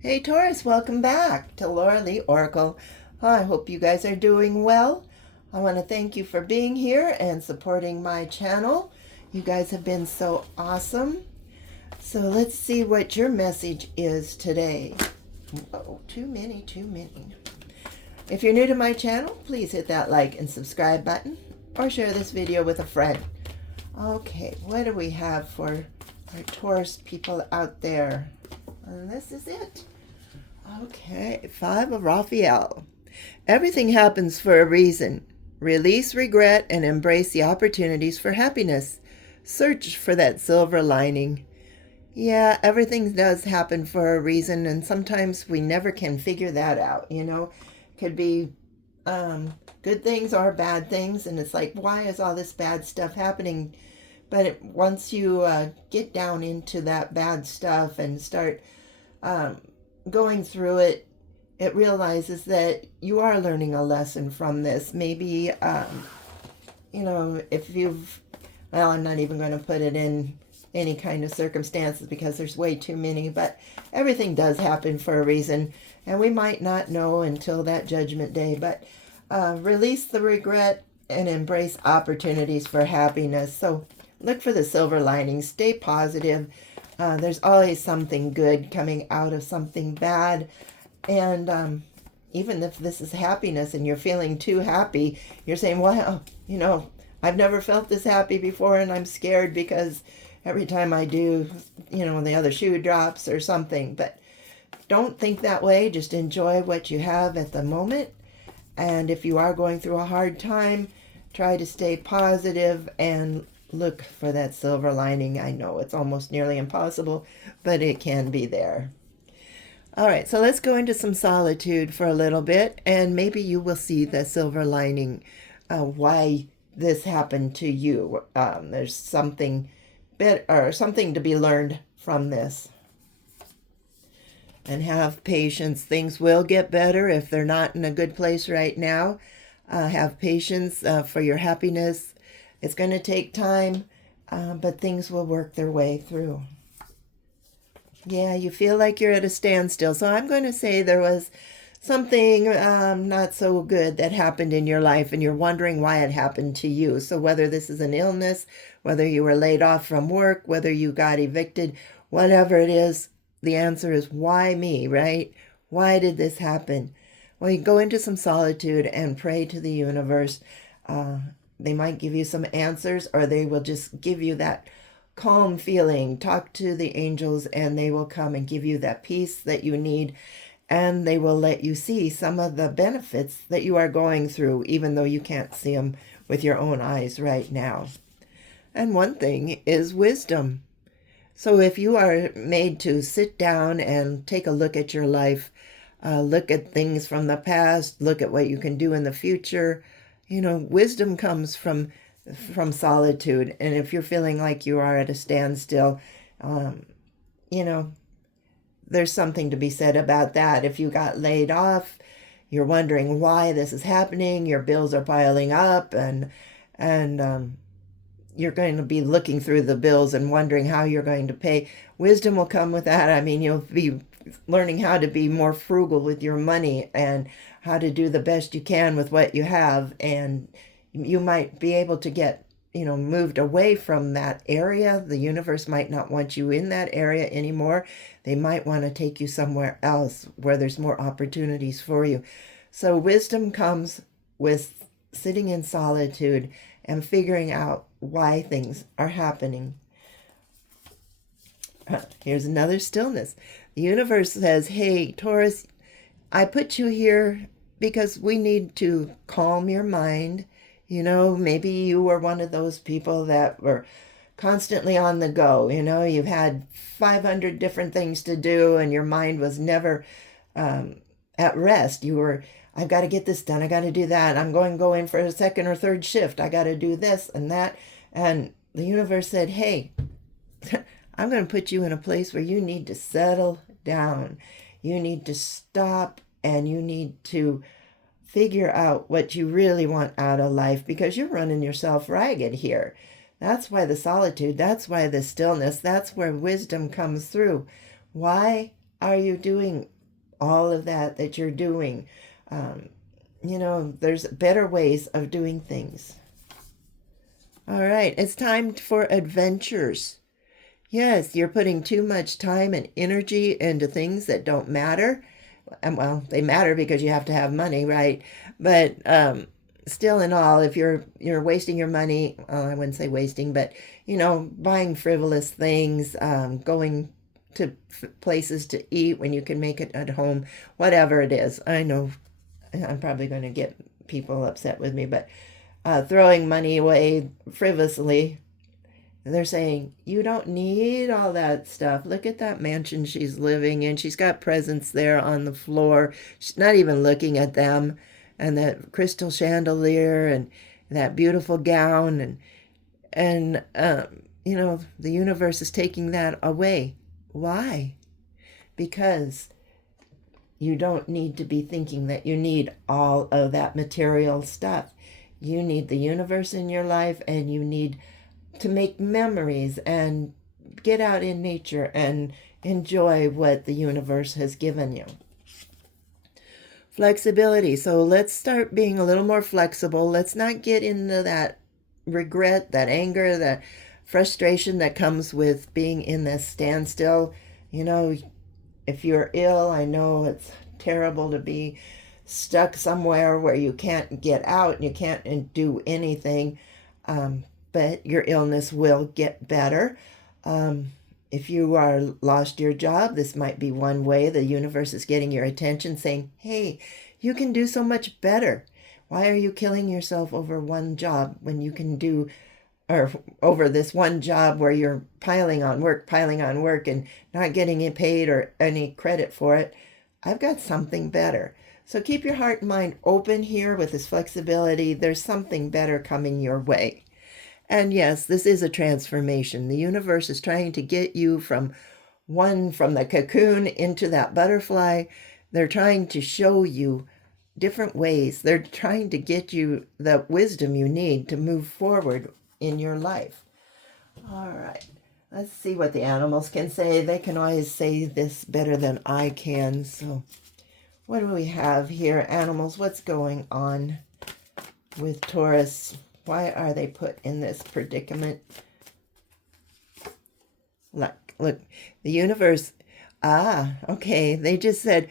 Hey Taurus, welcome back to Laura Lee Oracle. I hope you guys are doing well. I want to thank you for being here and supporting my channel. You guys have been so awesome. So let's see what your message is today. Oh, too many. If you're new to my channel, please hit that like and subscribe button or share this video with a friend. Okay, what do we have for our Taurus people out there? And this is it. Okay, 5 of Raphael. Everything happens for a reason. Release regret and embrace the opportunities for happiness. Search for that silver lining. Yeah, everything does happen for a reason, and sometimes we never can figure that out, Could be good things or bad things, and it's like, why is all this bad stuff happening? But once you get down into that bad stuff and start going through it, it realizes that you are learning a lesson from this. Maybe, if I'm not even going to put it in any kind of circumstances because there's way too many, but everything does happen for a reason, and we might not know until that judgment day. But release the regret and embrace opportunities for happiness. So look for the silver lining. Stay positive. There's always something good coming out of something bad. And even if this is happiness and you're feeling too happy, you're saying, well, I've never felt this happy before, and I'm scared because every time I do, the other shoe drops or something. But don't think that way. Just enjoy what you have at the moment. And if you are going through a hard time, try to stay positive and look for that silver lining. I know it's almost nearly impossible, but it can be there. All right, so let's go into some solitude for a little bit, and maybe you will see the silver lining, why this happened to you. There's something better, or something to be learned from this. And have patience. Things will get better if they're not in a good place right now. Have patience for your happiness. It's going to take time, but things will work their way through. Yeah, you feel like you're at a standstill. So I'm going to say there was something not so good that happened in your life, and you're wondering why it happened to you. So whether this is an illness, whether you were laid off from work, whether you got evicted, whatever it is, the answer is, why me, right? Why did this happen? Well, you go into some solitude and pray to the universe. They might give you some answers, or they will just give you that calm feeling. Talk to the angels, and they will come and give you that peace that you need, and they will let you see some of the benefits that you are going through, even though you can't see them with your own eyes right now. And one thing is wisdom. So if you are made to sit down and take a look at your life, look at things from the past, look at what you can do in the future, wisdom comes from solitude. And if you're feeling like you are at a standstill, there's something to be said about that. If you got laid off, you're wondering why this is happening, your bills are piling up, and you're going to be looking through the bills and wondering how you're going to pay. Wisdom will come with that. I mean, you'll be learning how to be more frugal with your money and how to do the best you can with what you have. And you might be able to get, moved away from that area. The universe might not want you in that area anymore. They might want to take you somewhere else where there's more opportunities for you. So wisdom comes with sitting in solitude and figuring out why things are happening. Here's another stillness. The universe says, hey, Taurus, I put you here because we need to calm your mind. Maybe you were one of those people that were constantly on the go. You've had 500 different things to do, and your mind was never at rest. I've got to get this done. I got to do that. I'm going to go in for a second or third shift. I got to do this and that. And the universe said, hey, I'm going to put you in a place where you need to settle down. You need to stop, and you need to figure out what you really want out of life, because you're running yourself ragged here. That's why the solitude, that's why the stillness, that's where wisdom comes through. Why? Are you doing all of that you're doing? There's better ways of doing things. All right, it's time for adventures. Yes, you're putting too much time and energy into things that don't matter. And well, they matter because you have to have money, right? But still in all, if you're wasting your money, I wouldn't say wasting, but buying frivolous things, going to places to eat when you can make it at home, whatever it is. I know I'm probably going to get people upset with me, but throwing money away frivolously. They're saying, you don't need all that stuff. Look at that mansion she's living in. She's got presents there on the floor. She's not even looking at them. And that crystal chandelier and that beautiful gown. And the universe is taking that away. Why? Because you don't need to be thinking that you need all of that material stuff. You need the universe in your life, and you need to make memories and get out in nature and enjoy what the universe has given you. Flexibility. So let's start being a little more flexible. Let's not get into that regret, that anger, that frustration that comes with being in this standstill. If you're ill, I know it's terrible to be stuck somewhere where you can't get out and you can't do anything. But your illness will get better. If you are lost your job, this might be one way the universe is getting your attention, saying, hey, you can do so much better. Why are you killing yourself over one job when you can do, or over this one job where you're piling on work, and not getting it paid or any credit for it? I've got something better. So keep your heart and mind open here with this flexibility. There's something better coming your way. And yes, this is a transformation. The universe is trying to get you from the cocoon into that butterfly. They're trying to show you different ways. They're trying to get you the wisdom you need to move forward in your life. All right. Let's see what the animals can say. They can always say this better than I can. So what do we have here? Animals, what's going on with Taurus? Why are they put in this predicament? Look, the universe. Okay. They just said,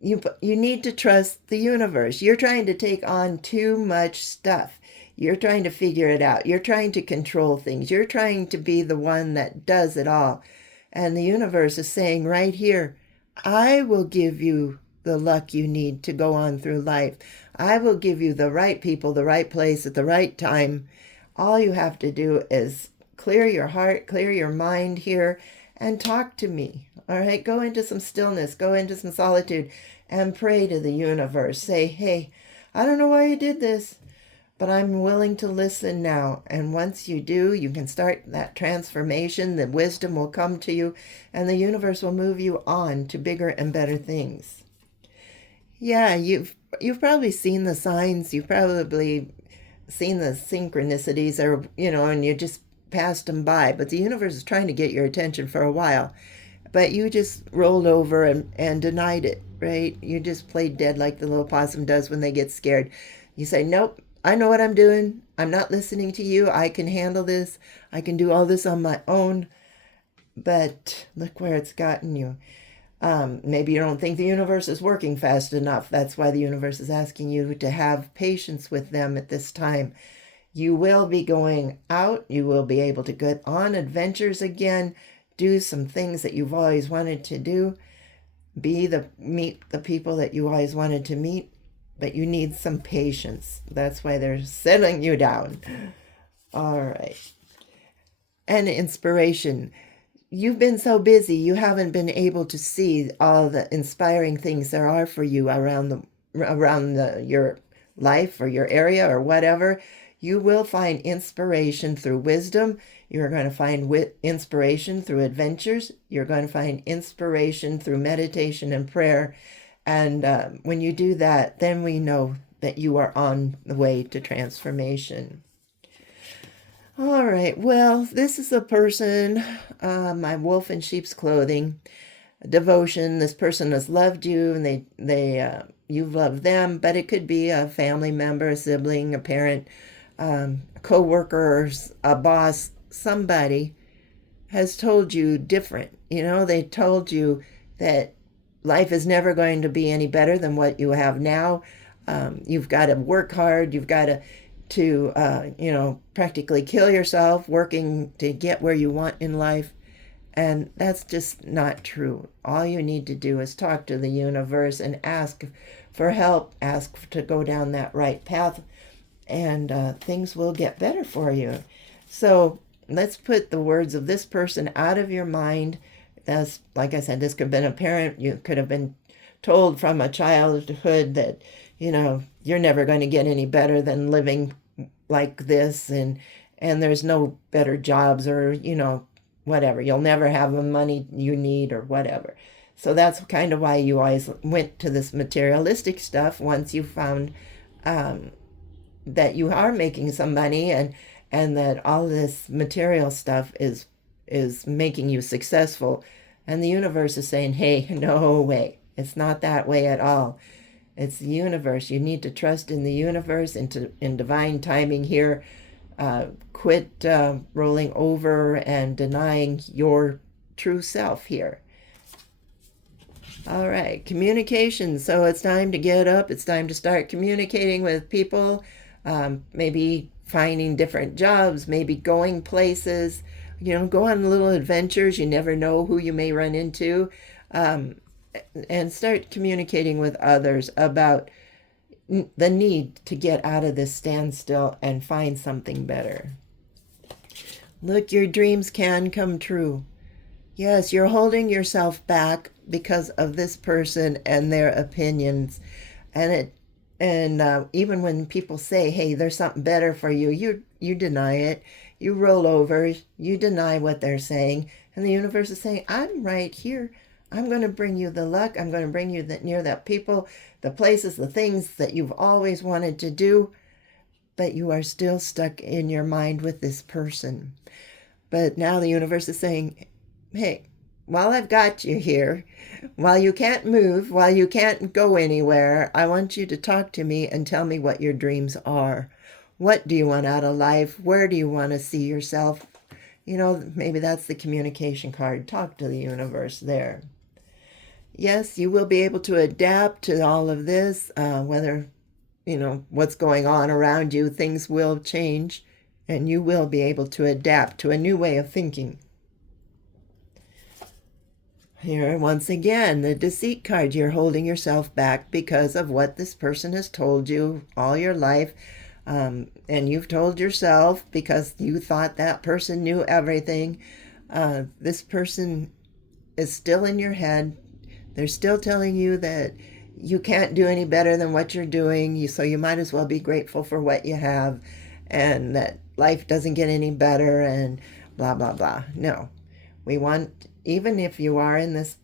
you need to trust the universe. You're trying to take on too much stuff. You're trying to figure it out. You're trying to control things. You're trying to be the one that does it all. And the universe is saying right here, I will give you the luck you need to go on through life. I will give you the right people, the right place at the right time. All you have to do is clear your heart, clear your mind here, and talk to me. All right, go into some stillness, go into some solitude, and pray to the universe. Say, hey, I don't know why you did this, but I'm willing to listen now. And once you do, you can start that transformation. The wisdom will come to you, and the universe will move you on to bigger and better things. Yeah, you've probably seen the signs. You've probably seen the synchronicities, or and you just passed them by. But the universe is trying to get your attention for a while. But you just rolled over and denied it, right? You just played dead like the little possum does when they get scared. You say, nope, I know what I'm doing. I'm not listening to you. I can handle this. I can do all this on my own. But look where it's gotten you. Maybe you don't think the universe is working fast enough. That's why the universe is asking you to have patience with them at this time. You will be going out. You will be able to get on adventures again, do some things that you've always wanted to do, meet the people that you always wanted to meet, but you need some patience. That's why they're settling you down. All right. And inspiration. You've been so busy, you haven't been able to see all the inspiring things there are for you around your life or your area or whatever. You will find inspiration through wisdom. You're going to find inspiration through adventures. You're going to find inspiration through meditation and prayer. And when you do that, then we know that you are on the way to transformation. All right, well, this is a person, my wolf in sheep's clothing. devotion. This person has loved you, and you've loved them, but it could be a family member, a sibling, a parent, a co-worker, a boss. Somebody has told you different. They told you that life is never going to be any better than what you have now. You've got to work hard. You've got to practically kill yourself working to get where you want in life. And that's just not true. All you need to do is talk to the universe and ask for help, ask to go down that right path, and things will get better for you. So let's put the words of this person out of your mind. That's, like I said, this could have been a parent. You could have been told from a childhood that, you're never going to get any better than living like this, and there's no better jobs, or, whatever. You'll never have the money you need, or whatever. So that's kind of why you always went to this materialistic stuff once you found that you are making some money, and that all this material stuff is making you successful. And the universe is saying, hey, no way. It's not that way at all. It's the universe. You need to trust in the universe, in divine timing here. Quit rolling over and denying your true self here. All right, communication. So it's time to get up. It's time to start communicating with people, maybe finding different jobs, maybe going places, go on little adventures. You never know who you may run into, and start communicating with others about the need to get out of this standstill and find something better. Look, your dreams can come true. Yes, you're holding yourself back because of this person and their opinions. And even when people say, hey, there's something better for you, you deny it. You roll over, you deny what they're saying. And the universe is saying, I'm right here. I'm going to bring you the luck. I'm going to bring you near that people, the places, the things that you've always wanted to do. But you are still stuck in your mind with this person. But now the universe is saying, hey, while I've got you here, while you can't move, while you can't go anywhere, I want you to talk to me and tell me what your dreams are. What do you want out of life? Where do you want to see yourself? Maybe that's the communication card. Talk to the universe there. Yes, you will be able to adapt to all of this, whether, what's going on around you. Things will change, and you will be able to adapt to a new way of thinking. Here, once again, the deceit card. You're holding yourself back because of what this person has told you all your life. And you've told yourself because you thought that person knew everything. This person is still in your head. They're still telling you that you can't do any better than what you're doing, so you might as well be grateful for what you have, and that life doesn't get any better, and blah, blah, blah. No. We want, even if you are in this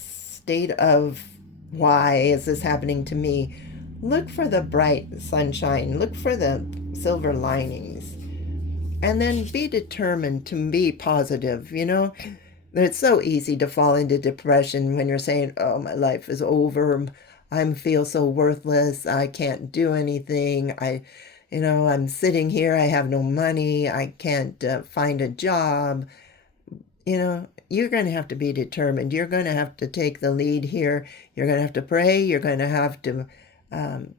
state of, why is this happening to me? Look for the bright sunshine. Look for the silver linings. And then be determined to be positive, It's so easy to fall into depression when you're saying, oh, my life is over. I feel so worthless. I can't do anything. I'm sitting here. I have no money. I can't find a job. You're going to have to be determined. You're going to have to take the lead here. You're going to have to pray. You're going to have to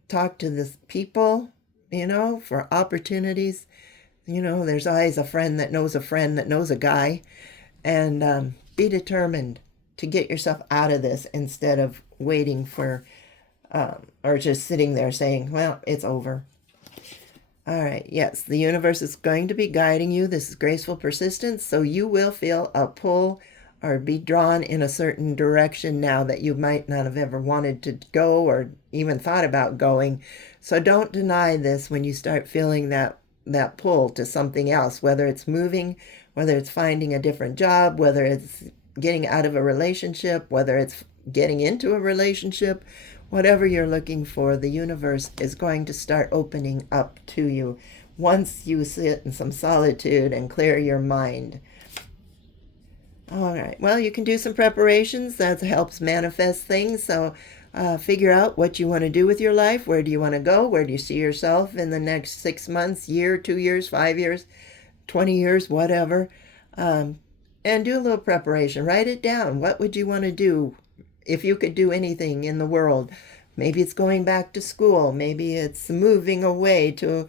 talk to the people, for opportunities. There's always a friend that knows a guy. And be determined to get yourself out of this instead of waiting for, or just sitting there saying, well, it's over. All right, yes, the universe is going to be guiding you. This is graceful persistence, so you will feel a pull or be drawn in a certain direction now that you might not have ever wanted to go or even thought about going. So don't deny this when you start feeling that pull to something else, whether it's moving, whether it's finding a different job, whether it's getting out of a relationship, whether it's getting into a relationship, whatever you're looking for, the universe is going to start opening up to you once you sit in some solitude and clear your mind. All right. Well, you can do some preparations. That helps manifest things. So figure out what you want to do with your life. Where do you want to go? Where do you see yourself in the next 6 months, year, 2 years, 5 years, 20 years, whatever. And do a little preparation. Write it down. What would you want to do if you could do anything in the world? Maybe it's going back to school. Maybe it's moving away to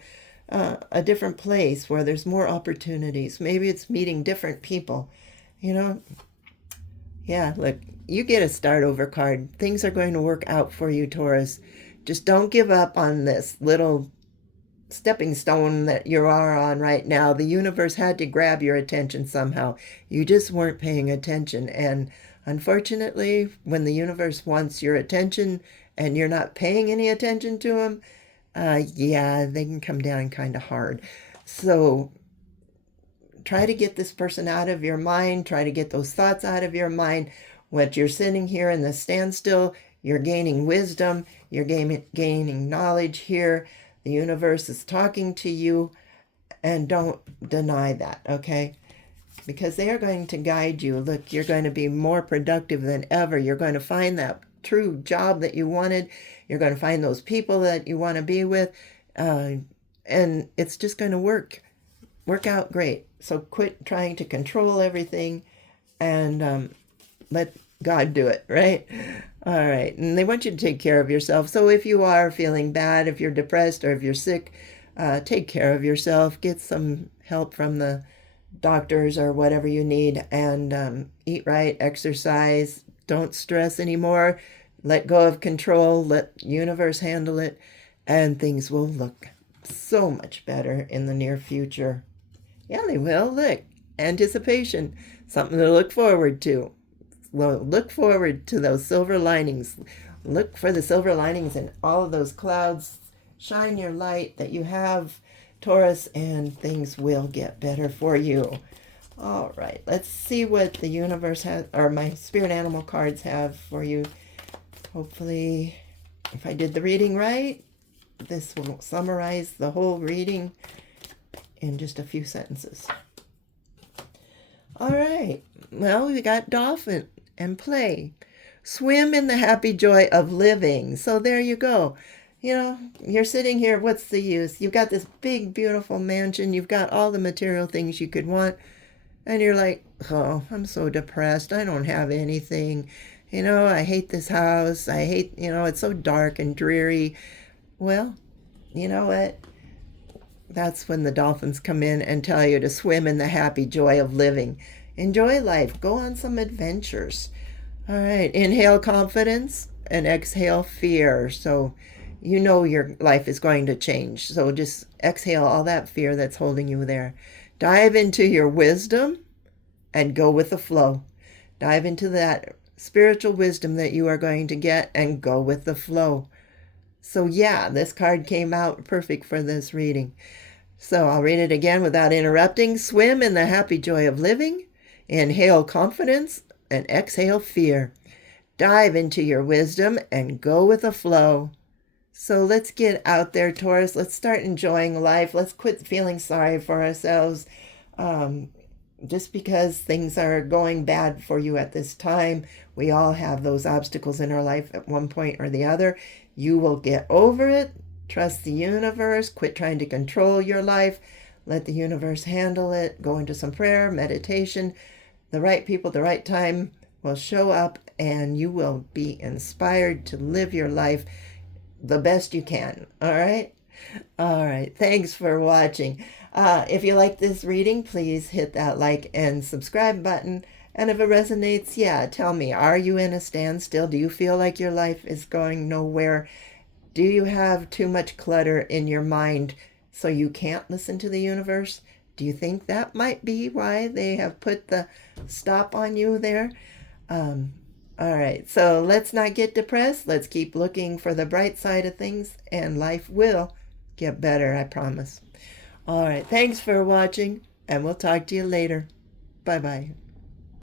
a different place where there's more opportunities. Maybe it's meeting different people. You know, yeah, look, you get a start over card. Things are going to work out for you, Taurus. Just don't give up on this little stepping stone that you are on right now. The universe had to grab your attention somehow. You just weren't paying attention. And unfortunately, when the universe wants your attention and you're not paying any attention to them, yeah, they can come down kind of hard. So try to get this person out of your mind. Try to get those thoughts out of your mind. What you're sitting here in the standstill, you're gaining wisdom. You're gaining knowledge here. The universe is talking to you, and don't deny that, okay? Because they are going to guide you. Look, you're going to be more productive than ever. You're going to find that true job that you wanted. You're going to find those people that you want to be with, and it's just going to work out great. So quit trying to control everything and let God do it, right? All right. And they want you to take care of yourself. So if you are feeling bad, if you're depressed, or if you're sick, take care of yourself. Get some help from the doctors or whatever you need, and eat right, exercise. Don't stress anymore. Let go of control. Let the universe handle it, and things will look so much better in the near future. Yeah, they will. Look, anticipation, something to look forward to. Well, look forward to those silver linings. Look for the silver linings in all of those clouds. Shine your light that you have, Taurus, and things will get better for you. All right, let's see what the universe has, or my spirit animal cards have for you. Hopefully, if I did the reading right, this will summarize the whole reading in just a few sentences. All right, well, we got dolphin and play. Swim in the happy joy of living. So there you go. You know, you're sitting here, what's the use? You've got this big, beautiful mansion. You've got all the material things you could want. And you're like, oh, I'm so depressed. I don't have anything. You know, I hate this house. I hate, it's so dark and dreary. Well, you know what? That's when the dolphins come in and tell you to swim in the happy joy of living. Enjoy life. Go on some adventures. All right. Inhale confidence and exhale fear. So you know your life is going to change. So just exhale all that fear that's holding you there. Dive into your wisdom and go with the flow. Dive into that spiritual wisdom that you are going to get and go with the flow. So yeah, this card came out perfect for this reading. So I'll read it again without interrupting. Swim in the happy joy of living. Inhale confidence and exhale fear. Dive into your wisdom and go with the flow. So let's get out there, Taurus. Let's start enjoying life. Let's quit feeling sorry for ourselves. Just because things are going bad for you at this time, we all have those obstacles in our life at one point or the other. You will get over it. Trust the universe. Quit trying to control your life. Let the universe handle it. Go into some prayer, meditation. The right people, the right time will show up, and you will be inspired to live your life the best you can. All right? All right. Thanks for watching. If you like this reading, please hit that like and subscribe button. And if it resonates, yeah, tell me, are you in a standstill? Do you feel like your life is going nowhere? Do you have too much clutter in your mind so you can't listen to the universe? Do you think that might be why they have put the stop on you there? All right, so let's not get depressed. Let's keep looking for the bright side of things, and life will get better, I promise. All right, thanks for watching, and we'll talk to you later. Bye-bye.